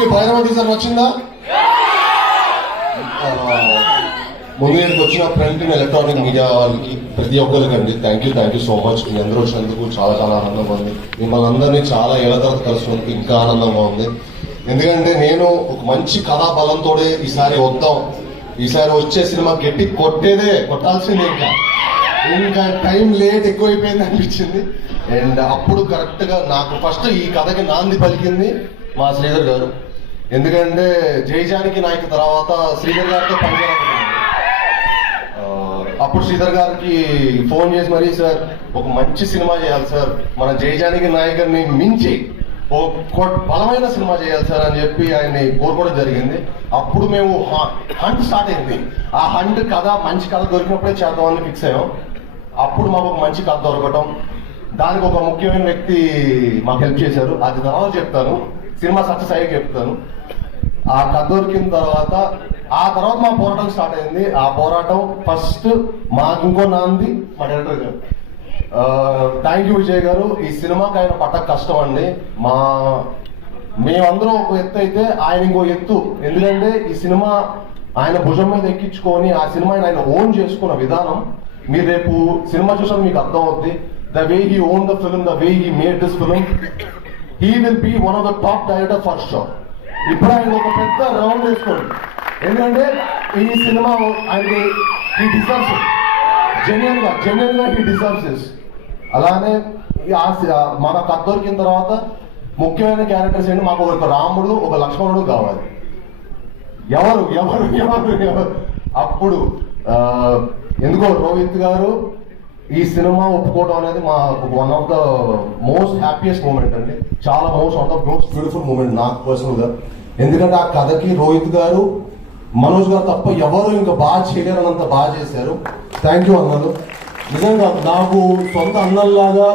అందరికి భైరవ టీజర్ వచ్చిందా? ముందు ఇక్కడికి వచ్చిన ప్రింట్ అండ్ ఎలక్ట్రానిక్ మీడియా వాళ్ళకి ప్రతి ఒక్కరికి అండి థ్యాంక్ యూ సో మచ్. మీ అందరూ వచ్చినందుకు చాలా చాలా ఆనందంగా ఉంది. మిమ్మల్ని అందరినీ చాలా ఏళ్ల తర్వాత కలిసినందుకు ఇంకా ఆనందంగా ఉంది. ఎందుకంటే నేను ఒక మంచి కథా బలంతో ఈసారి వచ్చే సినిమా గట్టి కొట్టాల్సిందే. ఇంకా టైం లేట్ ఎక్కువైపోయింది అనిపించింది. అండ్ అప్పుడు కరెక్ట్ గా నాకు ఫస్ట్ ఈ కథకి నాంది పలికింది మా శ్రీధర్ గారు. ఎందుకంటే జయజానికి నాయక తర్వాత శ్రీధర్ గారితో పనిచేయాలనుకున్నాను. అప్పుడు శ్రీధర్ గారికి ఫోన్ చేసి మరీ సార్ ఒక మంచి సినిమా చేయాలి సార్, మన జయజానికి నాయకుడిని మించి ఒక బలమైన సినిమా చేయాలి సార్ అని చెప్పి ఆయన్ని కోరుకోవడం జరిగింది. అప్పుడు మేము హంట్ స్టార్ట్ అయింది. ఆ హంట్ కథ మంచి కథ దొరికినప్పుడే చేద్దామని ఫిక్స్ అయ్యాం. అప్పుడు మాకు ఒక మంచి కథ దొరకటం, దానికి ఒక ముఖ్యమైన వ్యక్తి మాకు హెల్ప్ చేశారు. అది తర్వాత చెప్తాను, సినిమా సక్సెస్ అయ్యాక చెప్తాను. ఆ కథ దొరికిన తర్వాత మా పోరాటం స్టార్ట్ అయింది. ఆ పోరాటం ఫస్ట్ మాకు ఇంకో నాంది మా డైరెక్టర్ గారు. థ్యాంక్ యూ విజయ్ గారు. ఈ సినిమాకి ఆయన పట్ట కష్టం అండి. మేమందరం ఒక ఎత్తు అయితే ఆయన ఇంకో ఎత్తు. ఎందుకంటే ఈ సినిమా ఆయన భుజం మీద ఎక్కించుకొని ఆ సినిమాని ఆయన ఓన్ చేసుకున్న విధానం మీరు రేపు సినిమా చూసాక మీకు అర్థం అవుద్ది. The way he own the film, the way he made this film, he will be one of the top director for sure. ఇప్పుడు ఆయన ఒక పెద్ద రౌండ్ వేసుకోండి. ఎందుకంటే ఈ సినిమా ఆయనకి హీ డిజర్వ్స్ ఇట్. జెన్యున్ గా హీ డిజర్వ్స్ దిస్. అలానే మన కథ దొరికిన తర్వాత ముఖ్యమైన క్యారెక్టర్స్ ఏంటి, మాకు ఒక రాముడు ఒక లక్ష్మణుడు కావాలి. ఎవరు అప్పుడు ఎందుకో రోహిత్ గారు ఈ సినిమా ఒప్పుకోవడం అనేది మా one of the most happiest moment అండి. చాలా మోస్ట్ బ్యూటిఫుల్ మూమెంట్ నాకు పర్సనల్ గా. ఎందుకంటే ఆ కథకి రోహిత్ గారు మనోజ్ గారు తప్ప ఎవరు ఇంకా బాగా చేయలేరన్నంత బాగా చేశారు. థ్యాంక్ యూ అన్నలు. నిజంగా నాకు సొంత అన్నల్లాగా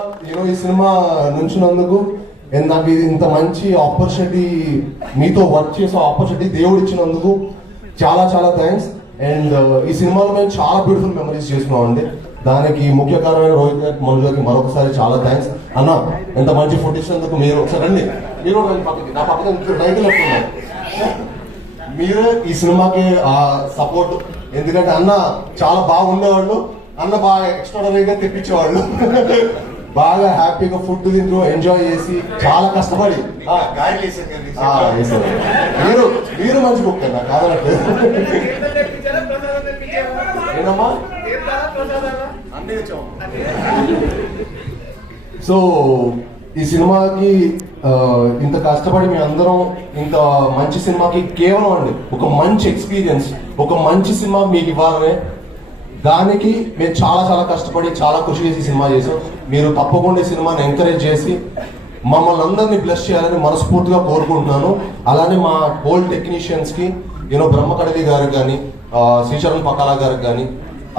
ఈ సినిమా నుంచినందుకు నాకు ఇంత మంచి ఆపర్చునిటీ, మీతో వర్క్ చేసే ఆపర్చునిటీ దేవుడు ఇచ్చినందుకు చాలా చాలా థ్యాంక్స్. అండ్ ఈ సినిమాలో మేము చాలా బ్యూటిఫుల్ మెమరీస్ చేసుకున్నాం అండి. దానికి ముఖ్య కారణమైన రోహిత్ గారికి, మనోజ్ గారికి మరొకసారి చాలా థ్యాంక్స్. అన్న ఎంత మంచి ఫుడ్ ఇచ్చినందుకు మీరు ఒకసారి రండి. మీరు నా పక్కన రైతులు వస్తున్నారు. మీరే ఈ సినిమాకి సపోర్ట్. ఎందుకంటే అన్న చాలా బాగుండేవాళ్ళు, అన్న బాగా ఎక్స్ట్రాడనరీగా తెప్పించేవాళ్ళు. బాగా హ్యాపీగా ఫుడ్ తింటూ ఎంజాయ్ చేసి చాలా కష్టపడి మీరు మంచి కుక్ అన్న కాదనట్టు. ఏనమ్మా సో ఈ సినిమాకి ఇంత కష్టపడి మీ అందరం ఇంత మంచి సినిమాకి కేవలం అండి ఒక మంచి ఎక్స్పీరియన్స్, ఒక మంచి సినిమా మీకు ఇవ్వాలనే దానికి మేము చాలా చాలా కష్టపడి చాలా కృషి చేసి సినిమా చేసాం. మీరు తప్పకుండా ఈ సినిమాని ఎంకరేజ్ చేసి మమ్మల్ని అందరినీ బ్లెస్ చేయాలని మనస్ఫూర్తిగా కోరుకుంటున్నాను. అలానే మా హోల్ టెక్నీషియన్స్ కి బ్రహ్మకడలి గారికి కానీ, శ్రీచరణ్ పకాల గారికి కానీ,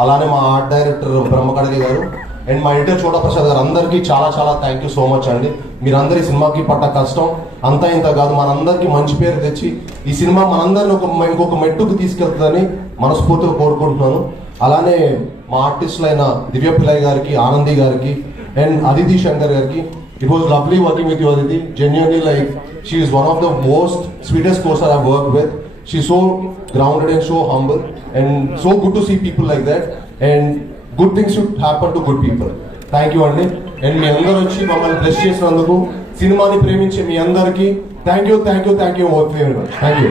అలానే మా ఆర్ట్ డైరెక్టర్ బ్రహ్మకడలి గారు అండ్ మా ఎడిటర్ చోటా ప్రసాద్ గారు అందరికీ చాలా చాలా థ్యాంక్ యూ సో మచ్ అండి. మీరందరూ ఈ సినిమాకి పట్ట కష్టం అంతా ఇంత కాదు, మనందరికీ మంచి పేరు తెచ్చి ఈ సినిమా మనందరిని ఇంకొక మెట్టుకు తీసుకెళ్తుందని మనస్ఫూర్తిగా కోరుకుంటున్నాను. అలానే మా ఆర్టిస్టులైన దివ్య పిల్లయ్య గారికి, ఆనంది గారికి అండ్ అదితి శంకర్ గారికి, it was lovely working with you Aditi. Genuinely like she is one of the most sweetest person I work with. She is so grounded and so humble and so good to see people like that, and good things should happen to good people. Thank you అండి. And మీ అందరూ వచ్చి మమ్మల్ని bless చేసినందుకు, సినిమాని ప్రేమించే మీ అందరికీ thank you very much. Thank you.